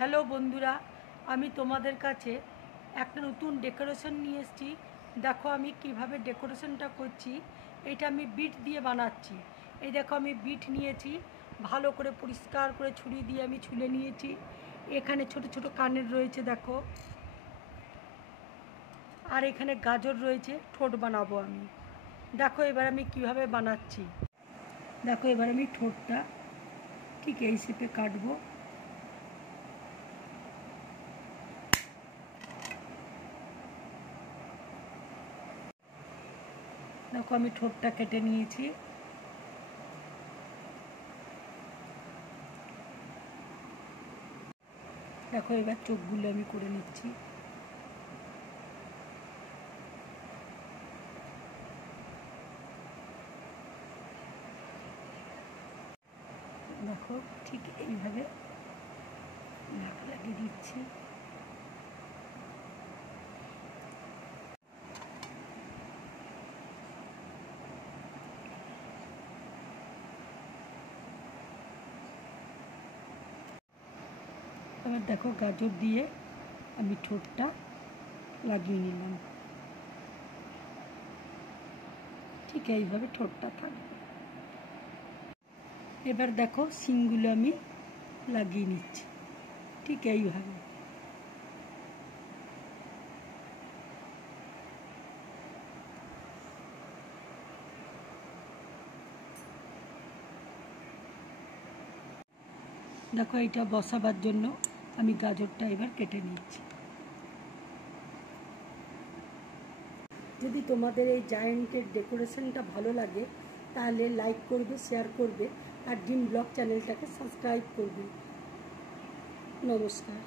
Hello বন্ধুরা, আমি তোমাদের কাছে একটা নতুন ডেকোরেশন নিয়ে এসেছি। দেখো আমি কিভাবে ডেকোরেশনটা করছি। এটা আমি বিট দিয়ে বানাচ্ছি। এই দেখো আমি বিট নিয়েছি, ভালো করে পরিষ্কার করে ছুরি দিয়ে আমি ছুলে নিয়েছি। এখানে ছোট ছোট কানের রয়েছে দেখো, আর এখানে গাজর রয়েছে, ঠোঁট বানাবো আমি। দেখো এবার আমি কিভাবে বানাচ্ছি। দেখো এবার আমি ঠোঁটটা ঠিক এই শেপে কাটবো। দেখো আমি ঠোঁটটা কেটে নিয়েছি। দেখো এবার চোখগুলো আমি করে নিচ্ছি। দেখো ঠিক এইভাবে লাগিয়ে দিচ্ছি। এবার দেখো গাজর দিয়ে আমি ঠোঁটটা লাগিয়ে নিলাম। ঠিক এইভাবে ঠোঁটটা থাকবে। এবার দেখো শিংগুলো আমি লাগিয়ে নিচ্ছি ঠিক এইভাবে। দেখো এইটা বসাবার জন্য আমি গাজরটা এবার কেটে নিচ্ছি। যদি তোমাদের এই জায়েন্টের ডেকোরেশনটা ভালো লাগে তাহলে লাইক করবে, শেয়ার করবে, আর ড্রিম ব্লগ চ্যানেলটাকে সাবস্ক্রাইব করবে। নমস্কার।